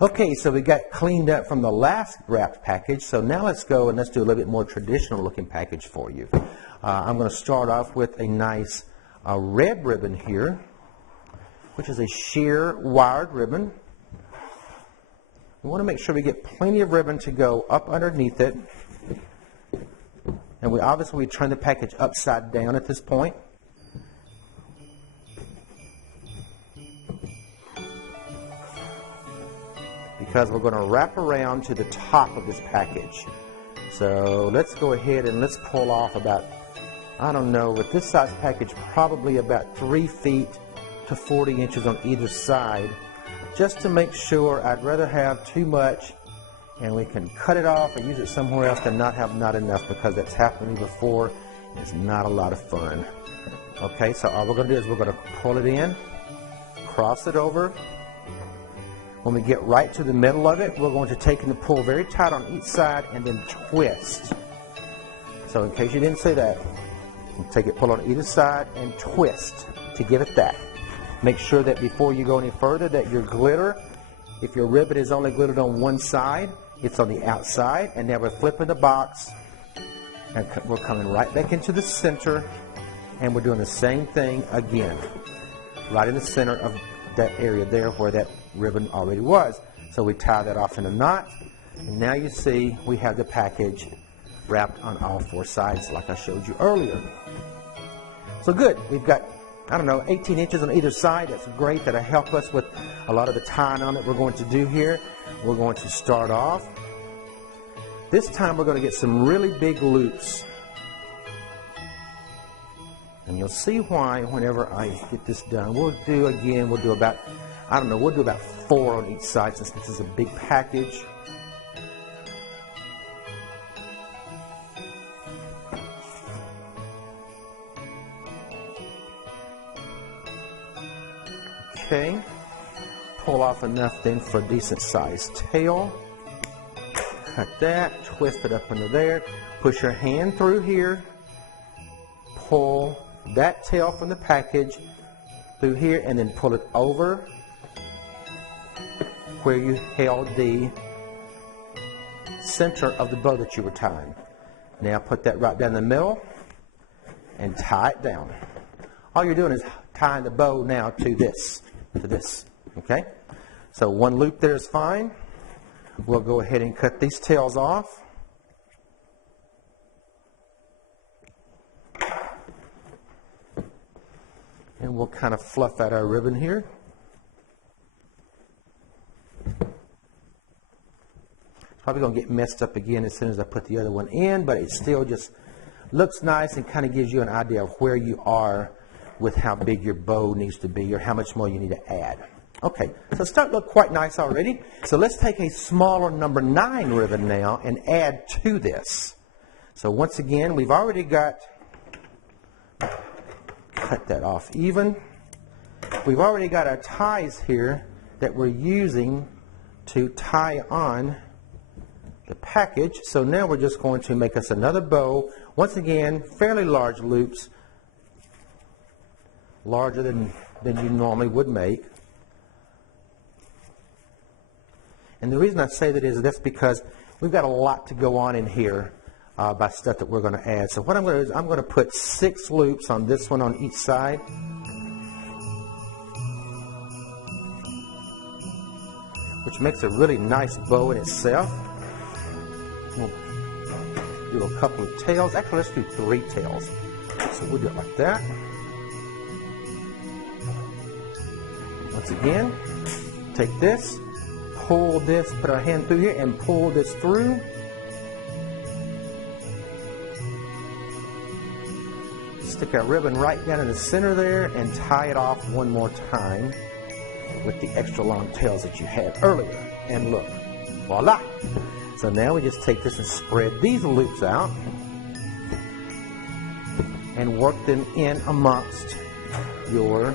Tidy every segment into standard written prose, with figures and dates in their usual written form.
Okay, so we got cleaned up from the last wrapped package, so now let's go and let's do a little bit more traditional looking package for you. I'm going to start off with a nice red ribbon here, which is a sheer wired ribbon. We want to make sure we get plenty of ribbon to go up underneath it. And we obviously turn the package upside down at this point. Because we're going to wrap around to the top of this package. So let's go ahead and let's pull off about, I don't know, with this size package, probably about 3 feet to 40 inches on either side. Just to make sure, I'd rather have too much and we can cut it off or use it somewhere else than not have not enough, because that's happened to me before. It's not a lot of fun. Okay, so all we're going to do is we're going to pull it in, cross it over. When we get right to the middle of it, we're going to take and pull very tight on each side and then twist. So in case you didn't see that, take it, pull on either side and twist to give it that. Make sure that before you go any further that your glitter, if your ribbon is only glittered on one side, it's on the outside. And now we're flipping the box and we're coming right back into the center, and we're doing the same thing again, right in the center of that area there where that ribbon already was. So we tie that off in a knot, and now you see we have the package wrapped on all 4 sides like I showed you earlier. So good, we've got, I don't know, 18 inches on either side. That's great. That'll help us with a lot of the tying on that we're going to do here. We're going to start off. This time we're going to get some really big loops. And you'll see why whenever I get this done. We'll do about, I don't know, we'll do about 4 on each side since this is a big package. Okay, pull off enough then for a decent sized tail. Cut that, twist it up into there, push your hand through here, pull that tail from the package through here, and then pull it over where you held the center of the bow that you were tying. Now put that right down the middle and tie it down. All you're doing is tying the bow now to this. Okay, so one loop there is fine. We'll go ahead and cut these tails off. And we'll kind of fluff out our ribbon here. It's probably going to get messed up again as soon as I put the other one in, but it still just looks nice and kind of gives you an idea of where you are with how big your bow needs to be or how much more you need to add. Okay, so it's starting to look quite nice already. So let's take a smaller number 9 ribbon now and add to this. So once again, we've already got, cut that off even. We've already got our ties here that we're using to tie on the package. So now we're just going to make us another bow. Once again, fairly large loops, larger than you normally would make. And the reason I say that is that's because we've got a lot to go on in here by stuff that we're going to add. So what I'm going to do is I'm going to put 6 loops on this one on each side. Which makes a really nice bow in itself. We'll do a couple of tails. Actually, let's do 3 tails. So we'll do it like that. Once again, take this, pull this, put our hand through here and pull this through. Stick our ribbon right down in the center there and tie it off one more time with the extra long tails that you had earlier. And look, voila! So now we just take this and spread these loops out and work them in amongst your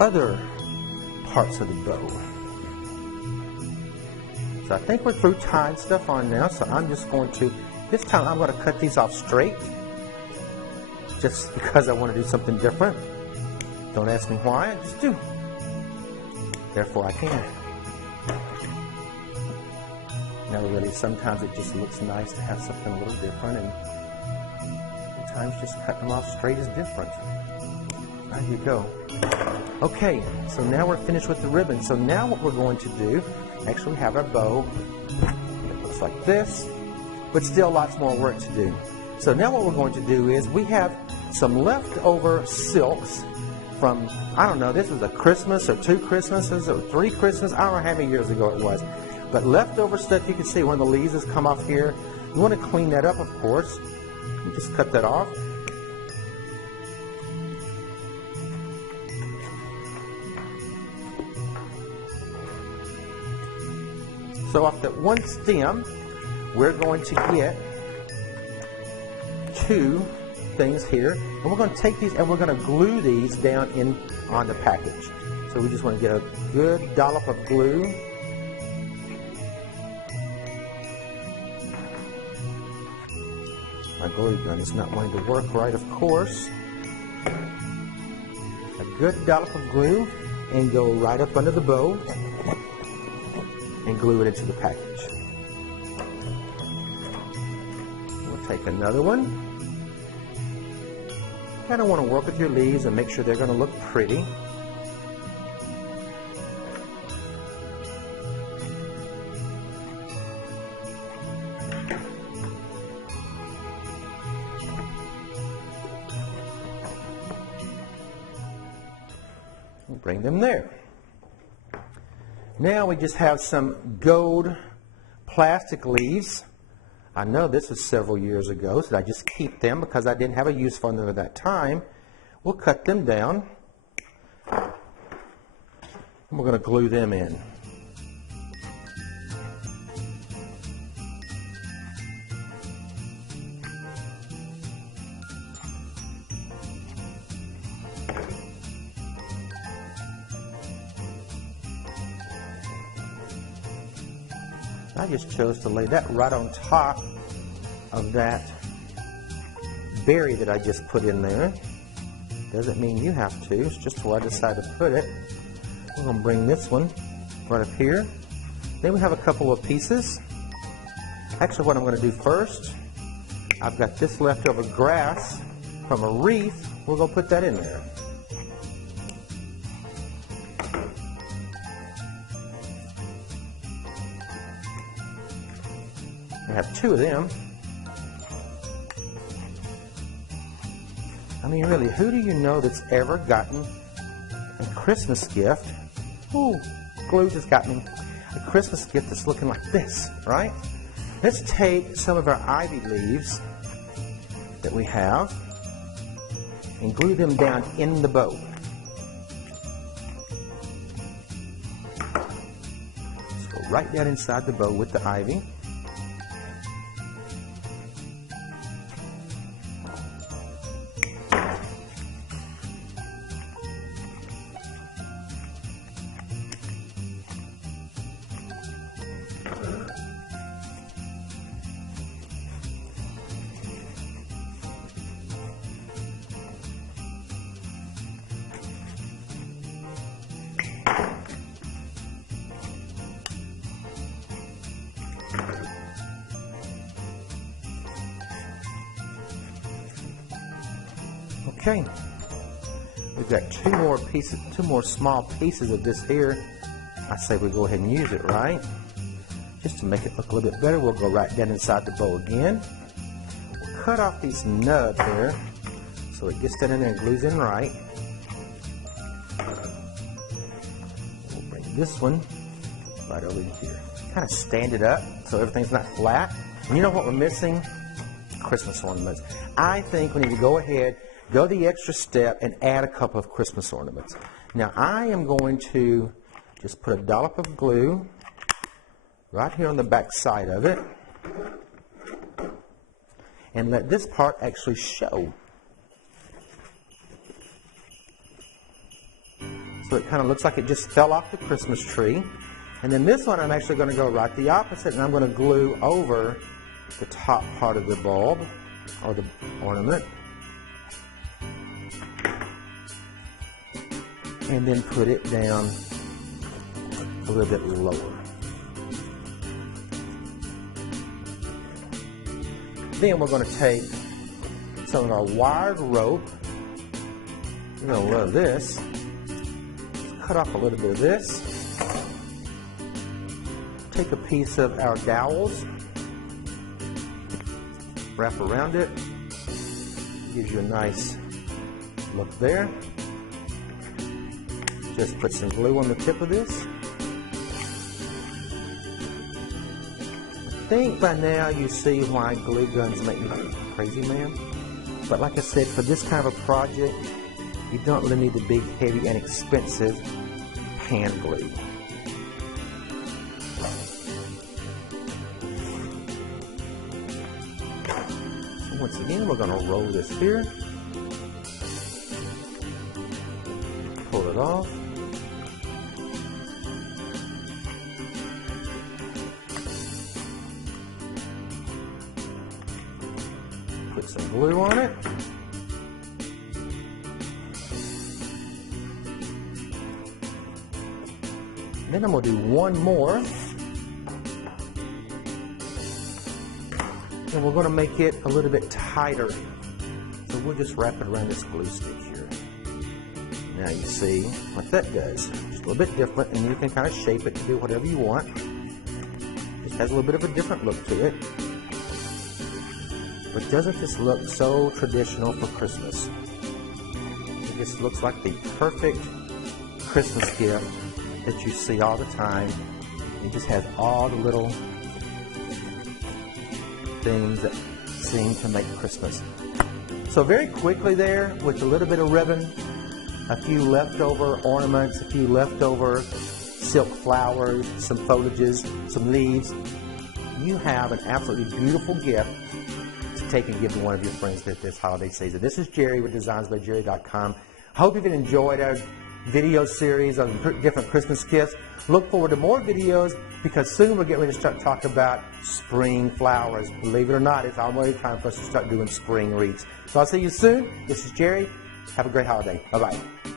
other parts of the bow. So I think we're through tying stuff on now, so I'm just going to, this time I'm going to cut these off straight, just because I want to do something different. Don't ask me why, I just do. Therefore I can. Now really, sometimes it just looks nice to have something a little different, and sometimes just cutting them off straight is different. There you go. Okay, so now we're finished with the ribbon. So now what we're going to do, actually we have our bow. It looks like this, but still lots more work to do. So now what we're going to do is we have some leftover silks from, I don't know, this was a Christmas or 2 Christmases or 3 Christmases. I don't know how many years ago it was. But leftover stuff, you can see one of the leaves has come off here. You want to clean that up, of course. You just cut that off. So off that one stem, we're going to get 2 things here, and we're going to take these and we're going to glue these down in on the package. So we just want to get a good dollop of glue. My glue gun is not wanting to work right, of course. A good dollop of glue, and go right up under the bow and glue it into the package. We'll take another one. Kind of want to work with your leaves and make sure they're going to look pretty. Bring them there. Now we just have some gold plastic leaves. I know this was several years ago, so I just keep them because I didn't have a use for them at that time. We'll cut them down. And we're going to glue them in. I just chose to lay that right on top of that berry that I just put in there. Doesn't mean you have to, it's just where I decided to put it. We're going to bring this one right up here. Then we have a couple of pieces. Actually, what I'm going to do first, I've got this leftover grass from a wreath. We're going to put that in there. I have 2 of them. I mean, really, who do you know that's ever gotten a Christmas gift? Ooh, glue just got me. A Christmas gift that's looking like this, right? Let's take some of our ivy leaves that we have and glue them down in the bow. Let's go right down inside the bow with the ivy. Okay, we've got 2 more pieces, 2 more small pieces of this here. I say we go ahead and use it, right? Just to make it look a little bit better, we'll go right down inside the bow again. We'll cut off these nubs here so it gets down in there and glues in right. We'll bring this one right over here. Kind of stand it up so everything's not flat. And you know what we're missing? Christmas ornaments. I think we need to go ahead, go the extra step, and add a couple of Christmas ornaments. Now I am going to just put a dollop of glue right here on the back side of it and let this part actually show. So it kind of looks like it just fell off the Christmas tree. And then this one I'm actually going to go right the opposite, and I'm going to glue over the top part of the bulb or the ornament. and then put it down a little bit lower. Then we're going to take some of our wired rope. You're going to love this. Cut off a little bit of this. Take a piece of our dowels, wrap around it. Gives you a nice look there. Just put some glue on the tip of this. I think by now you see why glue guns make me crazy, man. But like I said, for this kind of a project, you don't really need the big, heavy, and expensive hand glue. So once again, we're going to roll this here. Pull it off. Put some glue on it. Then I'm going to do one more. And we're going to make it a little bit tighter. So we'll just wrap it around this glue stick here. Now you see what that does. Just a little bit different, and you can kind of shape it to do whatever you want. Just has a little bit of a different look to it. But doesn't this look so traditional for Christmas? It just looks like the perfect Christmas gift that you see all the time. It just has all the little things that seem to make Christmas. So very quickly there, with a little bit of ribbon, a few leftover ornaments, a few leftover silk flowers, some foliages, some leaves, you have an absolutely beautiful gift to take and give to one of your friends this holiday season. This is Jerry with designsbyjerry.com. I hope you've enjoyed our video series on different Christmas gifts. Look forward to more videos, because soon we're getting ready to start talking about spring flowers. Believe it or not, it's already time for us to start doing spring wreaths. So I'll see you soon. This is Jerry. Have a great holiday. Bye-bye.